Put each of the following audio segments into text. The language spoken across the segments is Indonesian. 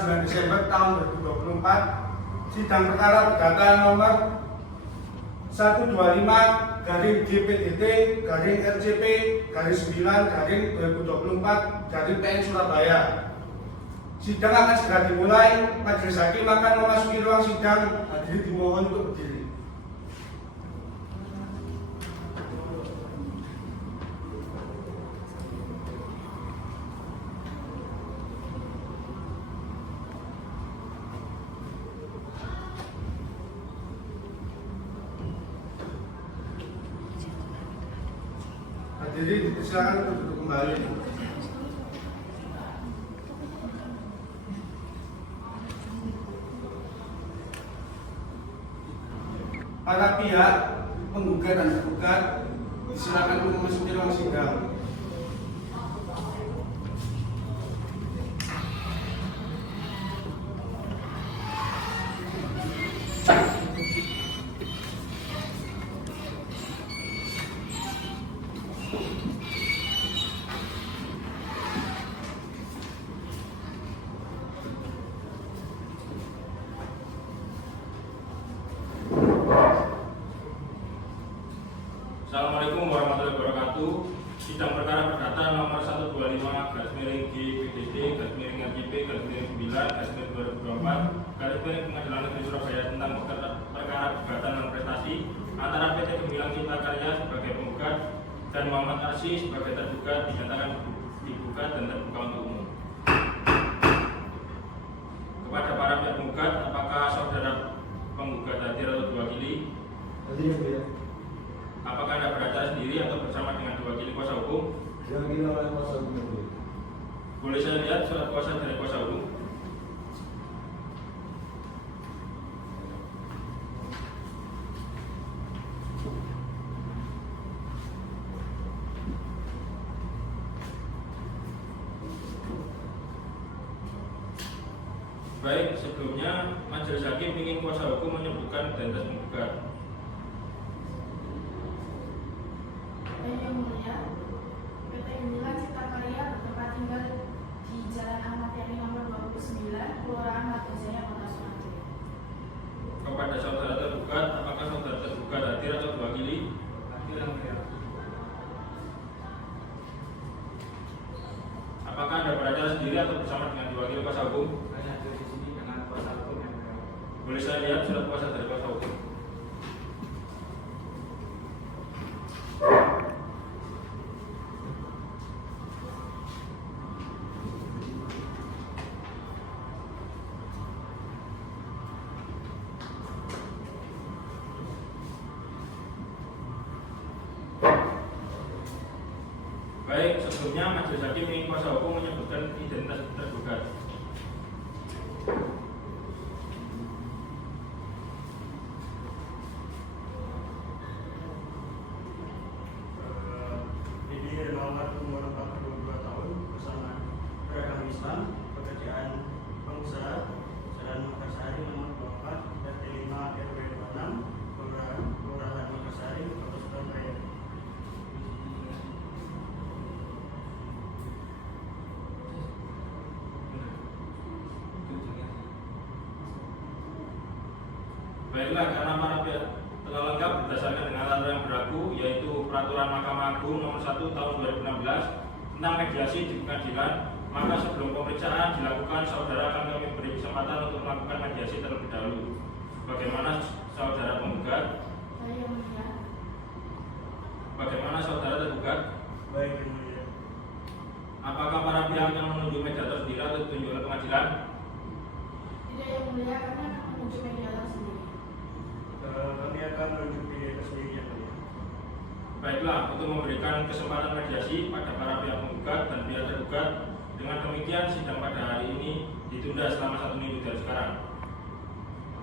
9 Desember tahun 2024, sidang perkara perdata nomor 125/GPDT/RCP/9/2024 PN Surabaya. Sidang akan segera dimulai. Majelis hakim akan memasuki ruang sidang. Hadirin dimohon untuk berdiri. Hadirin silakan untuk duduk kembali. Para pihak penggugat dan tergugat silakan untuk memasuki ruang sidang. Assalamualaikum warahmatullahi wabarakatuh. Sidang perkara perdata nomor 125/GPDT/RCP/9/2024 Pengadilan Negeri Surabaya tentang perkara gugatan dan prestasi antara PT Gemilang Cipta Karya sebagai penggugat dan Muhammad Arsy sebagai tergugat dinyatakan digugat dan terbuka untuk umum. Kepada para pihak penggugat, apakah saudara penggugat hadir atau diwakili? Hadir, ya. Apakah Anda beracara sendiri atau bersama dengan diwakili kuasa hukum? Diwakili oleh kuasa hukum. Boleh saya lihat surat kuasa dari kuasa hukum? Baik, sebelumnya majelis hakim ingin kuasa hukum menyebutkan identitas penggugat. Yang mulia, PT Gemilang Cipta Karya bertempat tinggal di Jalan Ahmad Yani nomor 29, Kelurahan Margajaya, Kota Surabaya. Kepada saudara tergugat, apakah saudara tergugat hadir atau diwakili? Hadir, yang mulia. Apakah Anda beracara sendiri atau bersama dengan diwakili kuasa hukum? Saya hadir di sini dengan kuasa hukum, yang mulia. Boleh saya lihat surat kuasa dari kuasa hukum? Baik, sebelumnya majelis hakim ingin kuasa hukum menyebutkan identitas tergugat. Ini Renawar umur 42 tahun bersama beragama Islam, pekerjaan pengusaha, Jalan Makassari nomor 24 RT 5 RW 26 Kelurahan Makassari, Kota Surabaya. Baiklah, karena para pihak telah lengkap berdasarkan dengan aturan yang berlaku, yaitu Peraturan Mahkamah Agung Nomor 1 Tahun 2016 tentang mediasi di pengadilan, maka sebelum pemeriksaan dilakukan, saudara akan kami beri kesempatan untuk melakukan mediasi terlebih dahulu. Bagaimana saudara penggugat? Baik, yang mulia. Bagaimana saudara tergugat? Baik, Yang Mulia. Apakah para pihak yang menunjuk mediator sendiri atau ditunjuk oleh pengadilan? Tidak, yang mulia, kami akan menunjuk mediator sendiri. Kami akan menunjuk mediator sendiri, Yang Mulia. Baiklah, untuk memberikan kesempatan mediasi pada para pihak penggugat dan pihak tergugat, dengan demikian sidang pada hari ini ditunda selama 1 minggu dari sekarang.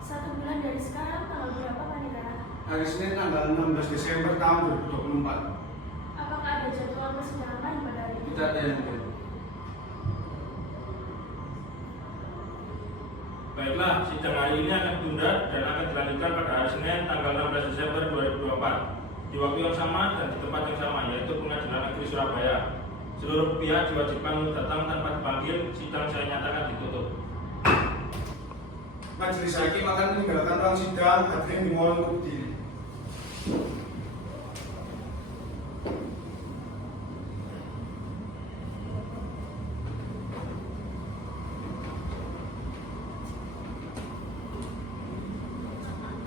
1 bulan dari sekarang, tanggal berapa, Pak Negara? Hari Senin tanggal 16 Desember tahun 2024. Apakah ada jadwal persidangan lain pada hari ini? Tidak ada, yang mulia. Baiklah, sidang hari ini akan ditunda dan akan dilanjutkan pada hari Senin tanggal 16 Desember 2024 di waktu yang sama dan di tempat yang sama, yaitu Pengadilan Negeri Surabaya. Seluruh pihak diwajibkan untuk datang tanpa dipanggil. Sidang saya nyatakan ditutup. Majelis hakim akan meninggalkan ruang sidang. Hadirin dimohon untuk berdiri.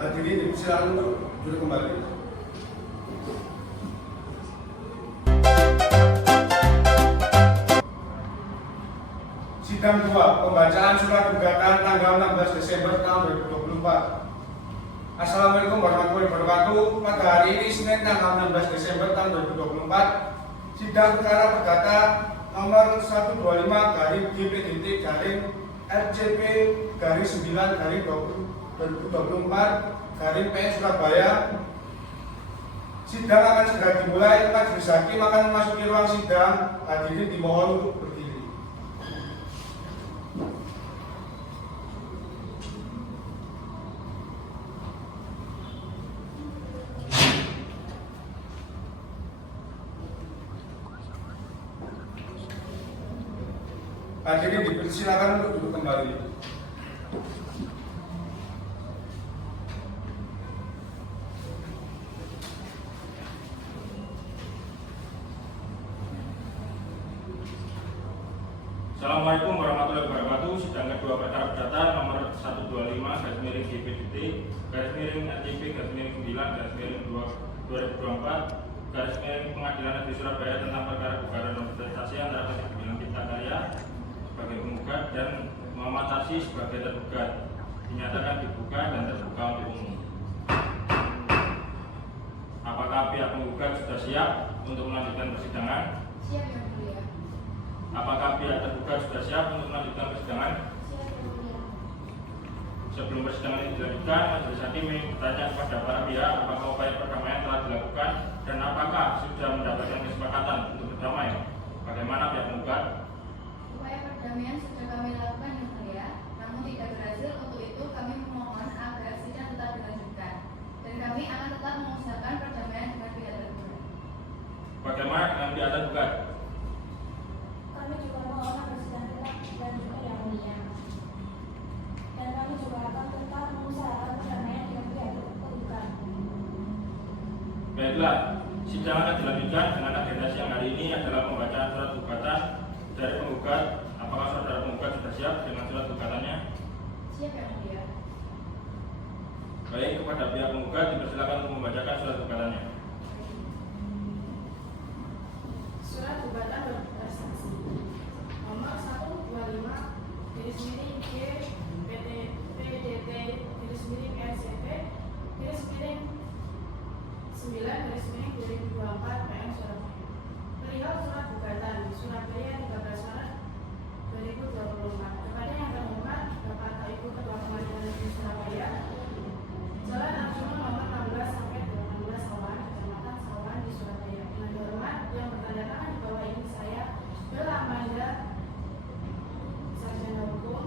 Hadirin dipersilakan untuk duduk kembali. Sidang 2, pembacaan surat gugatan tanggal 16 Desember tahun 2024. Assalamualaikum warahmatullahi wabarakatuh. Pada hari ini Senin tanggal 16 Desember tahun 2024, sidang perkara perdata nomor 125/GP-9/2024/PS Surabaya. Sidang akan segera dimulai. Majelis hakim akan memasuki ruang sidang. Hadirin dimohon untuk berdiri. Hadirin dipersilakan untuk duduk kembali. Assalamualaikum warahmatullahi wabarakatuh. Sidang kedua perkara perdata nomor 125/GP-DT/9/2024/Pengadilan Negeri Surabaya tentang perkara gugatan representasi antara PT Gemilang Cipta Karya sebagai penggugat dan Muhammad Tarsi sebagai tergugat dinyatakan dibuka dan terbuka untuk umum. Apakah pihak penggugat sudah siap untuk melanjutkan persidangan? Siap yang mulia. Apakah pihak tergugat sudah siap untuk melanjutkan persidangan? Siap yang mulia. Sebelum persidangan ini dilanjutkan, majelis hakim ingin bertanya kepada para pihak apakah upaya perdamaian telah dilakukan dan apakah sudah mendapatkan kesepakatan untuk berdamai. Bagaimana pihak penggugat? Upaya perdamaian sudah kami lakukan yang mulia, namun tidak berhasil. Untuk itu kami memohon agar sidang tetap dilanjutkan dan kami akan tetap mengusahakan perdamaian dengan pihak tergugat. Bagaimana dengan pihak tergugat? Kami juga mohon agar sidang tetap dilanjutkan yang mulia. Dan kami juga akan tetap mengusahakan perdamaian dengan pihak tergugat. Baiklah, sidang akan dilanjutkan dengan agenda siang hari ini adalah pembacaan surat gugatan dari penggugat. Apakah saudara penggugat sudah siap dengan surat gugatannya? Siap yang mulia. Baik, kepada pihak penggugat dipersilakan untuk membacakan surat gugatannya. Surat gugatan berprestasi nomor 125/GP-PDT-9/2024/PM Surabaya. Perihal surat gugatan Surabaya 13 Maret 2024 kepada yang terhormat Bapak atau Ibu Ketua Pengadilan Negeri Surabaya, Jalan Arjuna nomor 16 sampai 18 Sawan, Kecamatan Sawan di Surabaya. Dengan hormat yang bertanda tangan di bawah ini saya, Bella Amanda, Sarjana Hukum,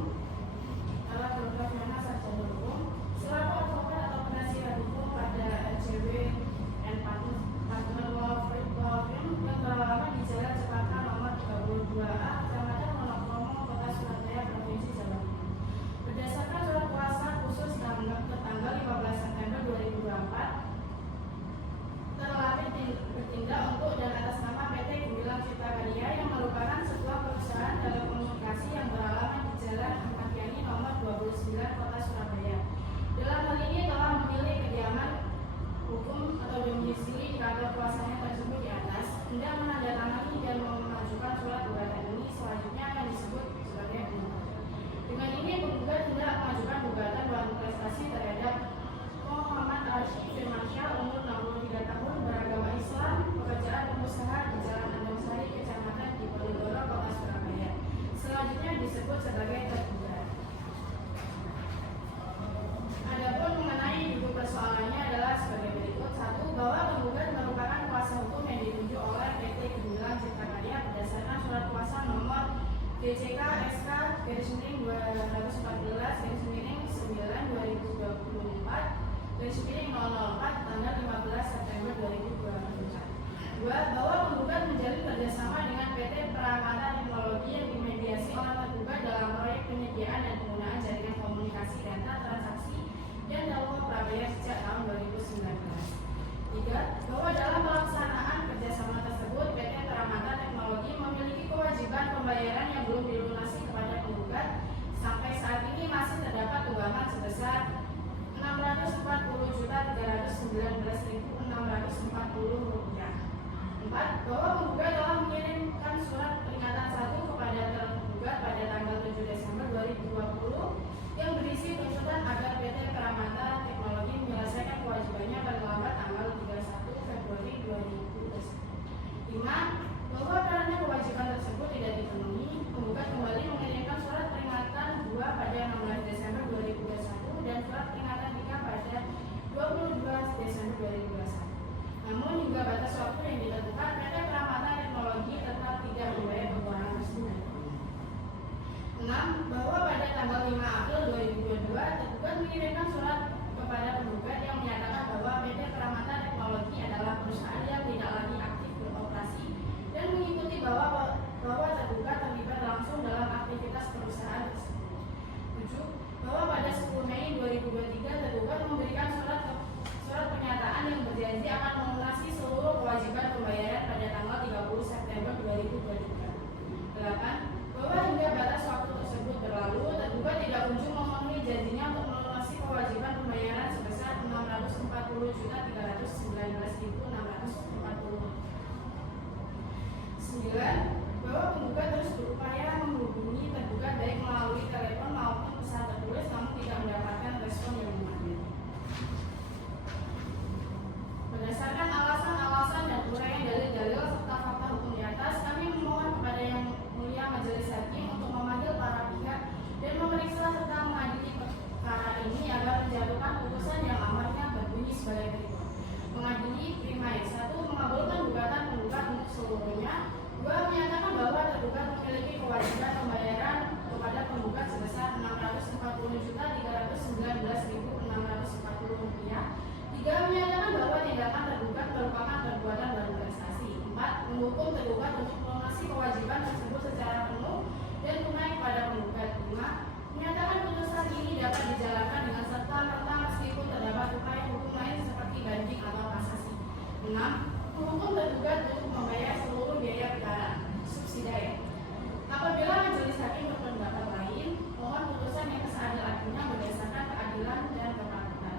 bahwa penggugat terus berupaya menghubungi tergugat baik melalui telepon maupun pesan tertulis namun tidak mendapatkan respon yang memadai. Berdasarkan alasan-alasan dan uraian dalil-dalil serta fakta hukum di atas, kami memohon kepada Yang Mulia Majelis Hakim untuk memanggil para pihak dan memeriksa serta mengadili perkara ini agar menjatuhkan putusan yang amarnya berbunyi sebagai berikut. Mengadili prima yang 1, mengabulkan gugatan penggugat untuk seluruhnya. 2, menyatakan bahwa tergugat memiliki kewajiban pembayaran kepada penggugat sebesar Rp60.319.640. 3, menyatakan bahwa tindakan tergugat merupakan perbuatan baru prestasi. 4, menghukum tergugat untuk melunasi kewajiban tersebut secara penuh dan tunai kepada penggugat. 5, menyatakan putusan ini dapat dijalankan dengan serta-merta meskipun terdapat upaya hukum lain seperti banding atau kasasi. 6, menghukum tergugat untuk membayar seluruh biaya perkara subsidiar. Apabila majelis hakim berpendapat lain, mohon putusan yang seadil-adilnya berdasarkan keadilan dan kepatutan.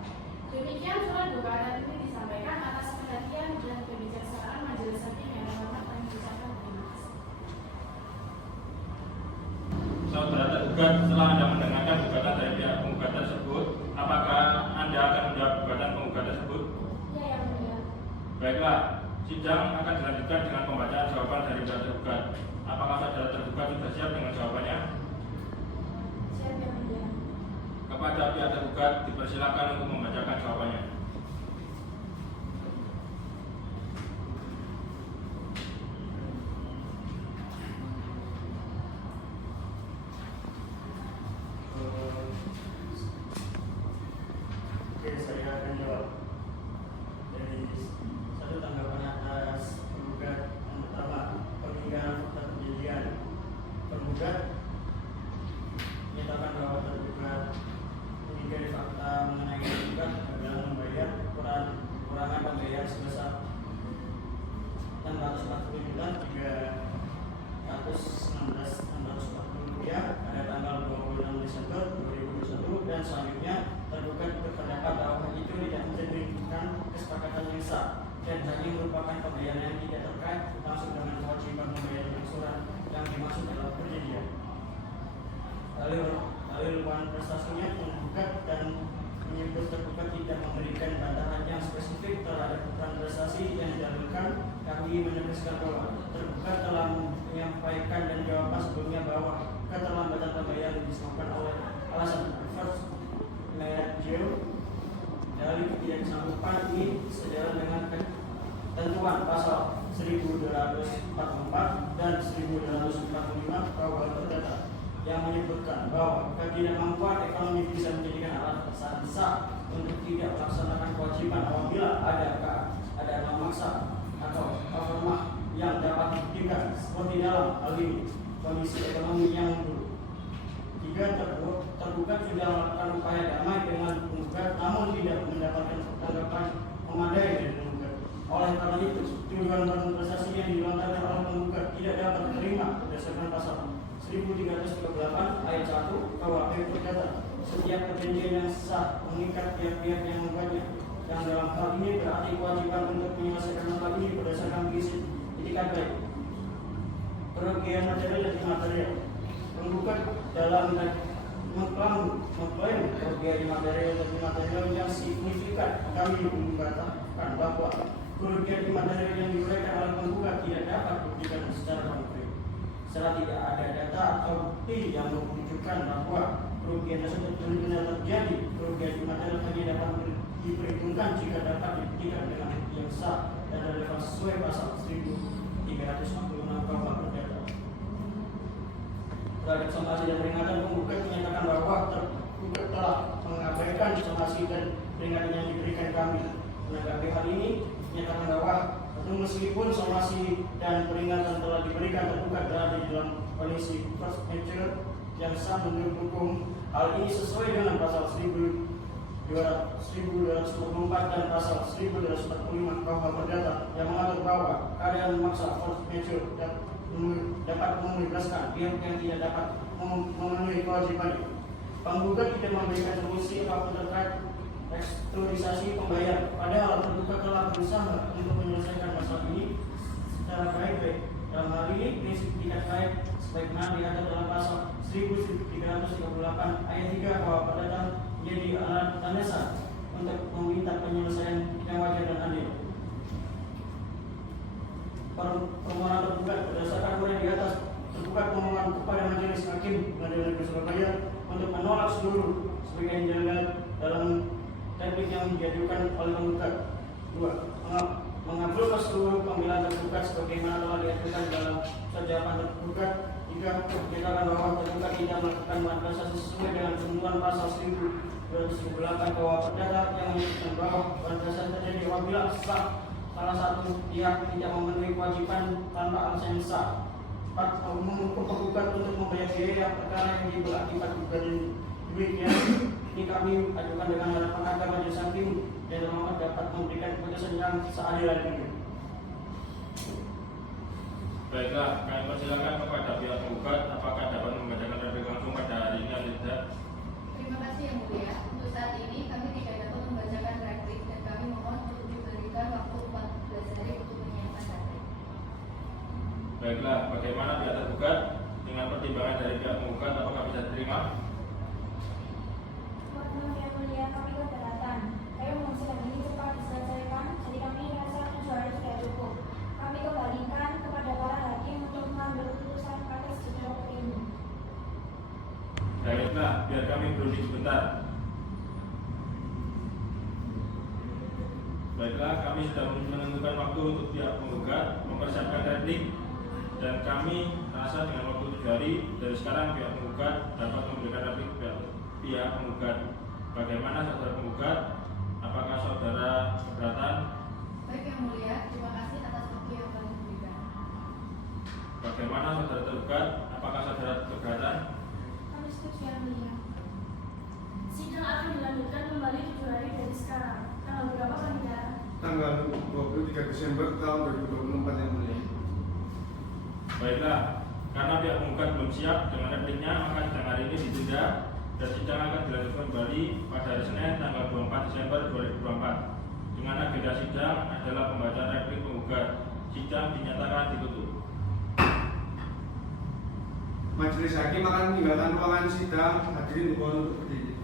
Demikian surat gugatan ini disampaikan atas perhatian dan kebijaksanaan majelis hakim yang terhormat. Kami ucapkan terima kasih. Saudara tergugat, setelah Anda mendengarkan gugatan dari pihak penggugat tersebut, apakah Anda akan menjawab gugatan penggugat tersebut? Ya, Yang Mulia. Baiklah, sidang akan dilanjutkan dengan pembacaan jawaban dari pihak tergugat. Apakah saudara tergugat sudah siap dengan jawabannya? Siap, Yang Mulia. Kepada pihak tergugat dipersilakan untuk membacakan jawabannya. Oke, saya akan jawab. Dari satu tanggapan atas penggugat yang pertama, pengingkaran fakta kejadian. Penggugat menyatakan bahwa tergugat mengingkari fakta mengenai tergugat adalah membayar kurangan pembayaran sebesar Rp640.316.640 pada tanggal 26 Desember 2021 dan selanjutnya tergugat berpendapat bahwa itu tidak menjadikan kesepakatan yang sah dan hanya merupakan pembayaran yang tidak terkait langsung dengan kewajiban membayar angsuran yang dimaksud dalam perjanjian. Lalu prestasinya penggugat dan menyebut tergugat tidak memberikan bantahan yang spesifik terhadap prestasi yang didalilkan. Kami menegaskan bahwa tergugat telah menyampaikan dan jawaban sebelumnya bahwa keterlambatan pembayaran disebabkan oleh alasan force majeure dari ketidaksanggupan ini sejalan dengan ketentuan pasal 1244 dan 1245 KUH Perdata yang menyebutkan bahwa ketidakmampuan ekonomi bisa menjadikan alasan sah untuk tidak melaksanakan kewajiban apabila ada memaksa atau performa yang dapat dibuktikan seperti dalam hal ini kondisi ekonomi yang buruk. 3, tergugat sudah melakukan upaya damai dengan penggugat namun tidak mendapatkan tanggapan memadai dari penggugat. Oleh karena itu, tuduhan prestasi yang dilontarkan oleh penggugat tidak dapat diterima berdasarkan pasal 1338 ayat 1 KUHP Perdata. Setiap perjanjian yang sah mengikat pihak-pihak yang membuatnya, yang dalam hal ini berarti kewajiban untuk menyelesaikan hal ini berdasarkan prinsip itikat baik. Kerugian material dan imaterial. Penggugat dalam mengklaim kerugian material dan imaterial yang signifikan, kami mengatakan bahwa kerugian imaterial yang diuraikan oleh penggugat tidak dapat dibuktikan secara konkret. Setelah tidak ada data atau bukti yang menunjukkan bahwa kerugian tersebut benar-benar terjadi, kerugian imaterial hanya dapat diperhitungkan jika dapat dibuktikan dengan bukti yang sah dan relevan sesuai pasal 1366 KUH Perdata. Terhadap somasi dan peringatan, penggugat menyatakan bahwa tergugat telah mengabaikan somasi dan peringatan yang diberikan kami. Menanggapi hal ini, menyatakan bahwa meskipun somasi dan peringatan telah diberikan, tergugat berada di dalam kondisi force majeure yang sah menurut hukum. Hal ini sesuai dengan pasal 1244 dan pasal 1245 KUH Perdata yang mengatur bahwa keadaan memaksa force majeure dapat membebaskan pihak yang tidak dapat memenuhi kewajibannya. Penggugat tidak memberikan solusi apapun terkait priorisasi pembayar. Padahal tergugat telah berusaha untuk menyelesaikan masalah ini secara baik-baik. Dalam hal ini, prinsip itikat baik sebagaimana diatur dalam pasal 1338 ayat 3 bahwa perdata menjadi alat dan dasar untuk meminta penyelesaian yang wajar dan adil. Permohonan tergugat berdasarkan uraian di atas, tergugat memohon kepada Majelis Hakim Pengadilan Negeri Surabaya untuk menolak seluruh sebagian dalil dalam replik yang diajukan oleh penggugat. 2. Mengabulkan seluruh pembelaan tergugat sebagaimana telah diajukan dalam jawaban tergugat. 3. Menyatakan bahwa tergugat tidak melakukan manifestasi sesuai dengan ketentuan pasal 1208 bahwa perdata yang menyebutkan bahwa manifestasi terjadi apabila salah satu pihak tidak memenuhi kewajiban tanpa alasan yang sah. 4. Mengukur penggugat untuk membayar biaya perkara yang timbul akibat gugatan demikian. Ini kami ajukan dengan harapan agar Majelis Hakim dan termohon dapat memberikan keputusan yang seadil-adilnya. Baiklah, kami persilakan kepada pihak penggugat apakah dapat membacakan replik langsung pada hari ini atau tidak. Terima kasih Yang Mulia. Untuk saat ini kami tidak dapat membacakan replik dan kami mohon untuk diberikan waktu 14 hari untuk menyiapkan replik. Baiklah, bagaimana pihak tergugat dengan pertimbangan dari pihak penggugat apakah bisa diterima? Yang mulia, kami keberatan. Kami mohon sidang ini cepat diselesaikan, jadi kami merasa 7 hari sudah cukup. Kami kembalikan kepada para hakim untuk mengambil keputusan atas sidang ini. Baiklah, biar kami berunding sebentar. Baiklah, kami sudah menentukan waktu untuk pihak penggugat mempersiapkan replik dan kami rasa dengan waktu 7 hari dari sekarang pihak penggugat dapat memberikan replik pihak penggugat. Bagaimana saudara penggugat? Apakah saudara keberatan? Baik Yang Mulia, terima kasih atas waktu yang telah diberikan. Bagaimana saudara tergugat? Apakah saudara keberatan? Kami setuju yang mulia. Sidang akan dilanjutkan kembali 7 hari dari sekarang. Tanggal berapa panitia? Tanggal 23 Desember tahun 2024 yang mulia. Baiklah, karena pihak penggugat belum siap dengan repliknya, maka sidang hari ini ditunda dan sidang akan dilanjutkan kembali pada hari Senin tanggal 24 Desember 2024. Dengan agenda sidang adalah pembacaan replik penggugat. Sidang dinyatakan ditutup. Majelis Hakim akan meninggalkan ruangan sidang. Hadirin dimohon untuk berdiri.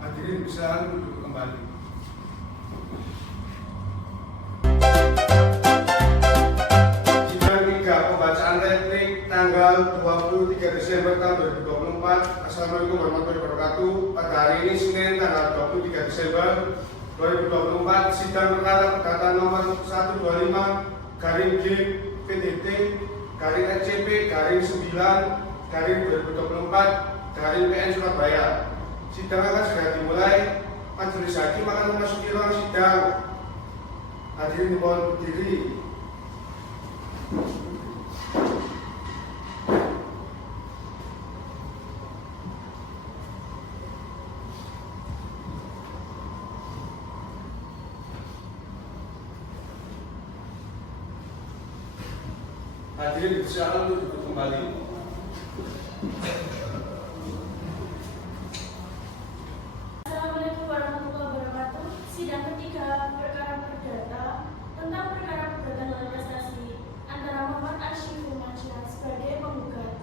Hadirin bisa duduk kembali. Sidang 3 pembacaan replik tanggal 23 Desember tahun 2024. Assalamualaikum warahmatullahi wabarakatuh. Pada hari ini Senin tanggal 23 Desember 2024, sidang perkara perdata nomor 125 garing G PTT garing SCP garing 9 garing 2024 garing PN Surabaya. Sidang akan segera dimulai. Majelis Hakim akan memasuki ruang sidang. Hadirin dimohon berdiri. Hadirin dipersilakan untuk duduk kembali. Assalamualaikum warahmatullahi wabarakatuh. Sidang ketiga perkara perdata tentang perkara perdata non prestasi antara Muhammad Ashifu Mansyah sebagai penggugat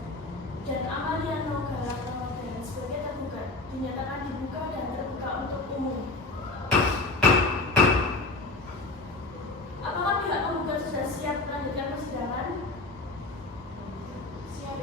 dan Amalia Nogala Ramadan sebagai tergugat dinyatakan dibuka dan terbuka untuk umum. Apakah pihak penggugat sudah siap melanjutkan persidangan? Siap.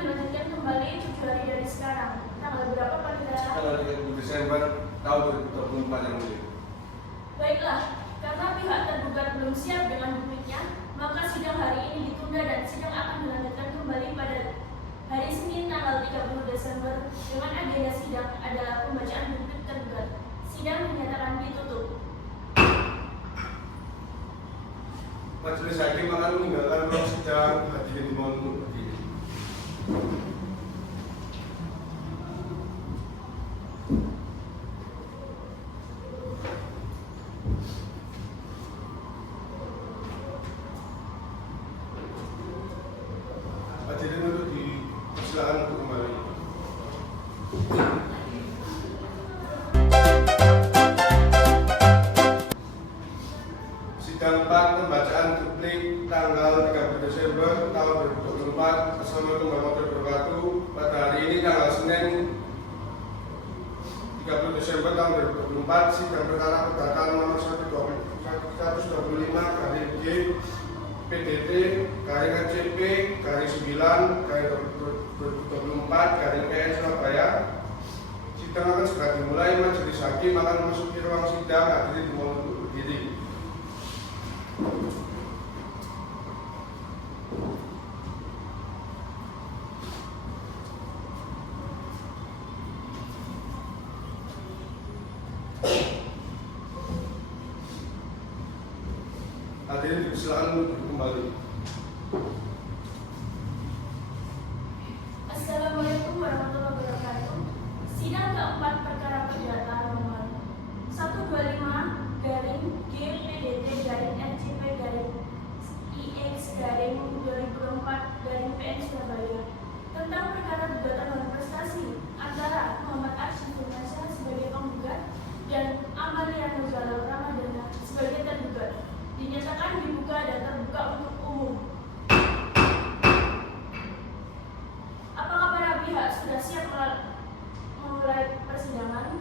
dilanjutkan kembali 7 hari dari sekarang. Tanggal berapa Pak Negara? Tanggal 30 Desember tahun 2024 yang mulia. Baiklah, karena pihak tergugat belum siap dengan dupliknya, maka sidang hari ini ditunda dan sidang akan dilanjutkan kembali pada hari Senin tanggal 30 Desember dengan agenda sidang adalah pembacaan duplik tergugat. Sidang dinyatakan ditutup. Majelis Hakim akan meninggalkan ruang sidang. Hadirin dimohon untuk berdiri. Hadirin untuk dipersilakan untuk kembali. Sidang 4 pembacaan duplik tanggal 30 Desember tahun 2024. Assalamualaikum warahmatullahi wabarakatuh. Pada hari ini tanggal Senin 30 Desember tahun 2024, sidang perkara perdata nomor 125 garing G PDT garing RCP garing 9 garing 2024 garing PN Surabaya. Sidang akan segera dimulai. Majelis Hakim akan memasuki ruang sidang. Hadirin dimohon untuk berdiri. Hadirin dipersilakan untuk kembali. Assalamualaikum warahmatullahi wabarakatuh. Sidang keempat perkara perdata nomor 125 garing GPDT garing RCP garing IX garing 2004 garing PN Surabaya tentang perkara gugatan non-prestasi antara Muhammad Arsyad Firmansyah sebagai penggugat dan Amalia Nurul Ramadana sebagai tergugat dinyatakan dibuka dan terbuka untuk umum. Apakah para pihak sudah siap memulai persidangan?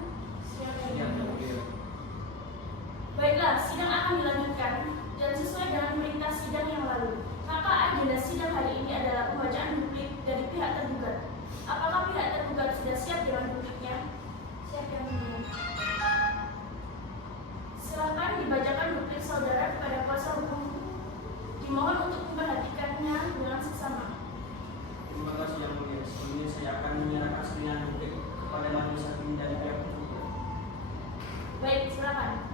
Baiklah, sidang akan dilanjutkan dan sesuai dengan perintah sidang yang lalu. Maka agenda sidang hari ini adalah pembacaan duplik dari pihak tergugat. Apakah pihak tergugat sudah siap dengan dupliknya? Siap yang mulia. Silakan dibacakan duplik saudara kepada kuasa hukum. Dimohon untuk memperhatikannya dengan seksama. Terima kasih yang mulia. Sebelumnya saya akan menyerahkan salinan duplik kepada majelis hakim dari pihak tergugat. Baik, silakan.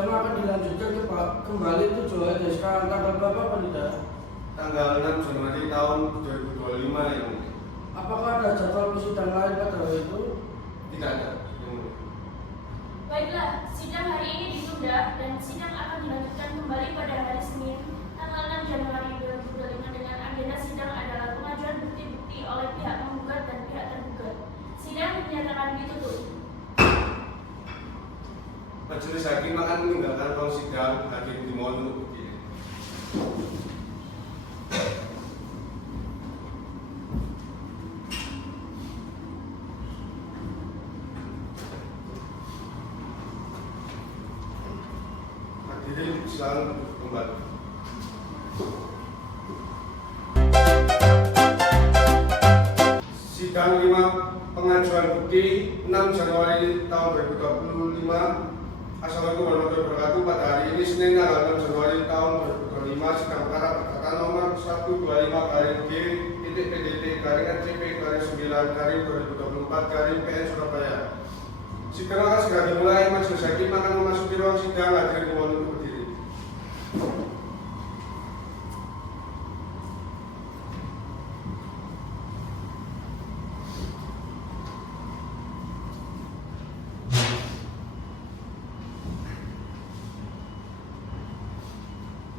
sidang akan dilanjutkan kembali 7 hari dari sekarang. Tanggal berapa Pak Nida? Tanggal 6 Januari tahun 2025 yang mulia. Apakah ada jadwal sidang lain pada hari itu? Tidak ada yang mulia. Baiklah, sidang hari ini ditunda dan sidang akan dilanjutkan kembali pada hari Senin, tanggal 6 Januari 2025 dengan agenda sidang adalah pengajuan bukti-bukti oleh pihak menggugat dan pihak tergugat. Sidang dinyatakan ditutup. Majelis hakim akan meninggalkan ruang sidang. Hakim dimohon untuk berdiri. Hadirin silakan duduk kembali. Sidang 5 pengajuan bukti 6 Januari tahun 2025. Assalamualaikum warahmatullahi wabarakatuh. Pada hari ini Senin tanggal 6 Januari tahun 2025, sidang perkara perkara nomor 125/PDT/RCP/9/2024 PN Surabaya. Sidang akan segera dimulai. Majelis hakim akan memasuki ruang sidang. Hadirin dimohon untuk berdiri.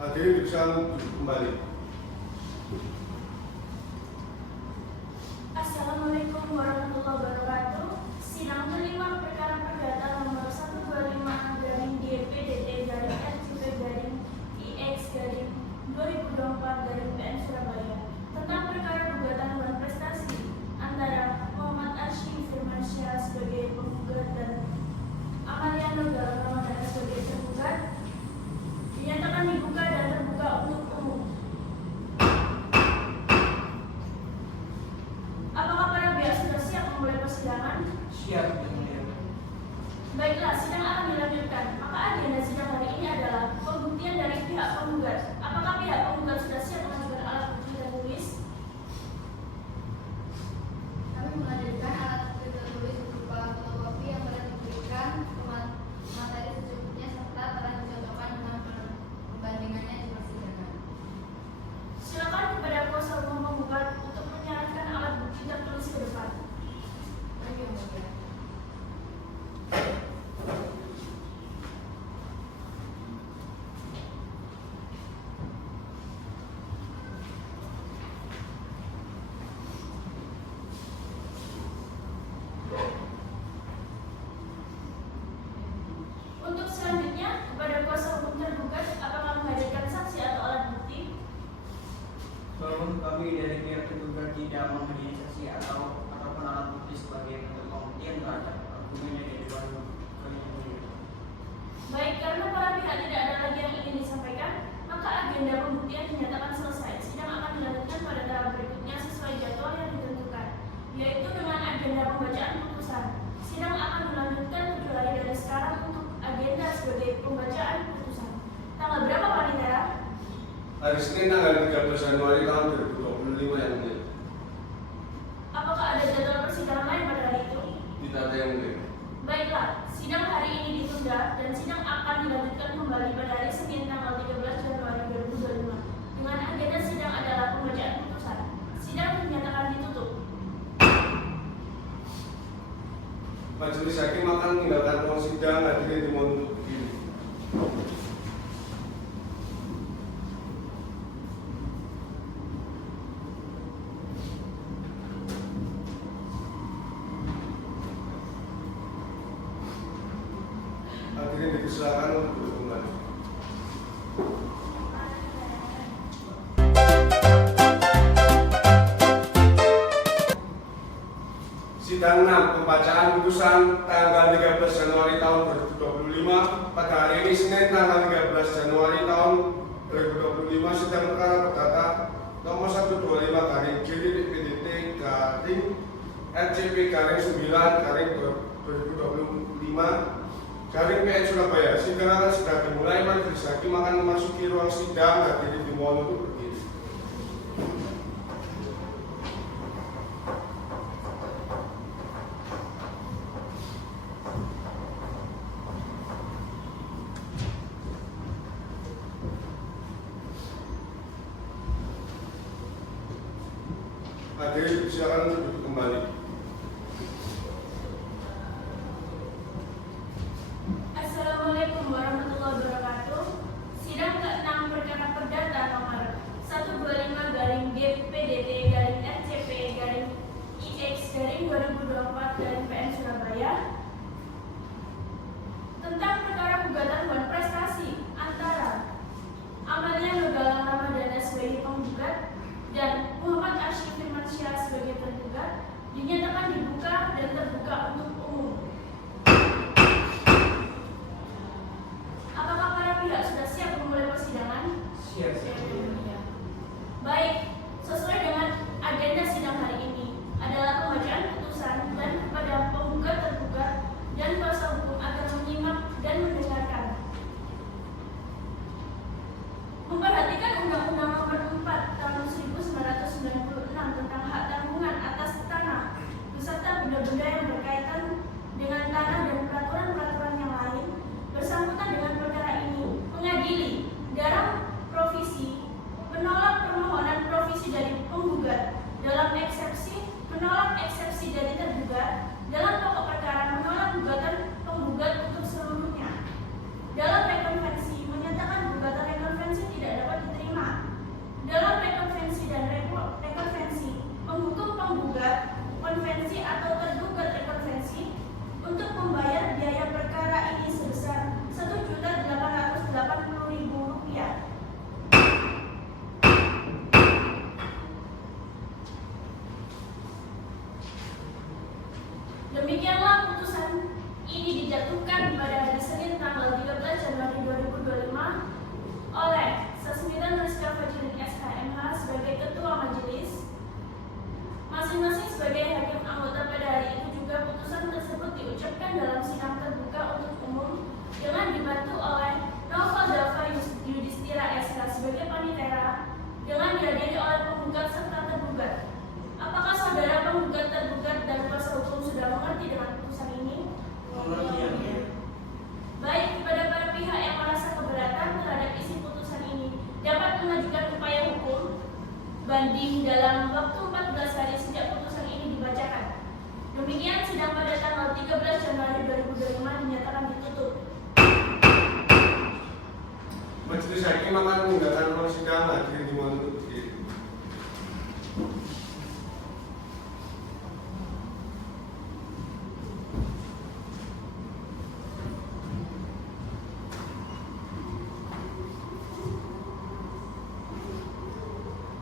Hadirin bisa kembali. Assalamualaikum warahmatullahi wabarakatuh. Sidang kelima perkara perdata nomor 125/DP/RCP/IX/2024 PN Surabaya tentang perkara gugatan luar prestasi antara Muhammad Arsyif Firmansyah sebagai penggugat dan Amalia Nurul Ramadana sebagai tergugat dinyatakan dibuka dan terbuka untuk umum. Apakah para pihak sudah siap memulai persidangan? Siap, Yang Mulia. Baiklah, sidang akan dilanjutkan. Maka agenda sidang hari ini adalah pembuktian dari pihak penggugat. Apakah pihak penggugat sudah siap mengajukan alat bukti tertulis? Kami menghadirkan alat bukti tertulis berupa fotokopi yang telah diberikan materi secukupnya serta telah dicocokkan dengan pembandingannya di persidangan. Silakan kepada kuasa hukum penggugat untuk menyarankan alat bukti tertulis ke depan. Baik, Yang Mulia. Untuk selanjutnya, kepada kuasa hukum tergugat, apakah menghadirkan saksi atau alat bukti? Walaupun kami dari pihak tergugat tidak menghadiri saksi ataupun alat bukti sebagai bentuk pembuktian terhadap argumen yang diajukan ke Yang Mulia. Baik, karena para pihak tidak ada lagi yang ingin disampaikan, maka agenda pembuktian dinyatakan selesai. Sidang akan dilanjutkan pada tahap berikutnya sesuai jadwal yang ditentukan, yaitu dengan agenda pembacaan putusan. Sidang akan dilanjutkan 7 hari dari sekarang untuk agenda sebagai pembacaan putusan. Tanggal berapa Pak Nidara? Hari Senin tanggal 13 Januari tahun 2025 yang mulia. Apakah ada jadwal persidangan lain pada hari itu? Tidak ada yang mulia. Baiklah, sidang hari ini ditunda dan sidang akan dilanjutkan kembali pada hari Senin tanggal 13 Januari 2025 dengan agenda sidang adalah pembacaan putusan. Sidang dinyatakan ditutup. Majelis hakim akan meninggalkan ruang sidang. Hadirin dimohon untuk berdiri. Hadirin dipersilakan untuk duduk kembali. Sidang 6 pembacaan putusan tanggal 13 Januari tahun 2025. Pada hari ini Senin tanggal 13 Januari tahun 2025, sidang perkara perdata nomor 125/GDPDT/9/2025 PN Surabaya. Sidang akan segera dimulai. Majelis hakim akan memasuki ruang sidang. Hadirin dimohon untuk berdiri. Hadirin silakan untuk duduk kembali. Assalamualaikum warahmatullahi wabarakatuh. Sidang ke-6 perkara perdata nomor 125-BPDT-RCP-IX-2024-PN Surabaya tentang perkara gugatan buat prestasi antara Amalia Nurgalang Ramadana sebagai penggugat dan Muhammad Arsyif Firmansyah sebagai tergugat dinyatakan dibuka dan terbuka untuk umum. Apakah para pihak sudah siap memulai persidangan? Siap. Baik, sesuai dengan agenda sidang hari ini adalah pembacaan putusan dan kepada penggugat tergugat dan kuasa hukum agar menyimak dan mendengarkan. Memperhatikan Undang-Undang Nomor 4 Tahun 1996 tentang hak tanggungan atas tanah beserta benda-benda yang berkaitan dengan tanah dan peraturan-peraturan yang lain bersangkutan dengan perkara ini mengadili dalam provisi menolak permohonan provisi dari penggugat dalam eksepsi menolak eksepsi dari tergugat dalam pokok perkara menolak gugatan penggugat untuk seluruhnya. Dalam rekonvensi menyatakan gugatan rekonvensi tidak dapat diterima. Dalam rekonvensi dan rekonvensi menghukum penggugat konvensi atau tergugat rekonvensi untuk membayar biaya perkara ini sebesar Rp1.880.000. Demikianlah putusan ini dijatuhkan pada hari Senin tanggal 13 Januari 2025 oleh Sesmidan Rizka Fajrin SKMH sebagai Ketua Majelis, masing-masing sebagai hakim anggota. Pada hari itu juga putusan tersebut diucapkan dalam sidang terbuka untuk umum dengan dibantu oleh Novel Dava Yudhistira SK sebagai panitera dengan dihadiri oleh penggugat serta tergugat. Apakah saudara penggugat, tergugat, dan kuasa hukum sudah mengerti dengan putusan ini? Baik, kepada para pihak yang merasa keberatan terhadap isi putusan ini dapat mengajukan upaya hukum banding dalam waktu 14 hari sejak putusan ini dibacakan. Demikian sidang pada tanggal 13 Januari 2025 dinyatakan ditutup. Majelis Hakim akan meninggalkan ruang sidang. Hadirin dimohon untuk berdiri.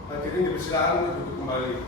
Hadirin dipersilakan untuk duduk kembali.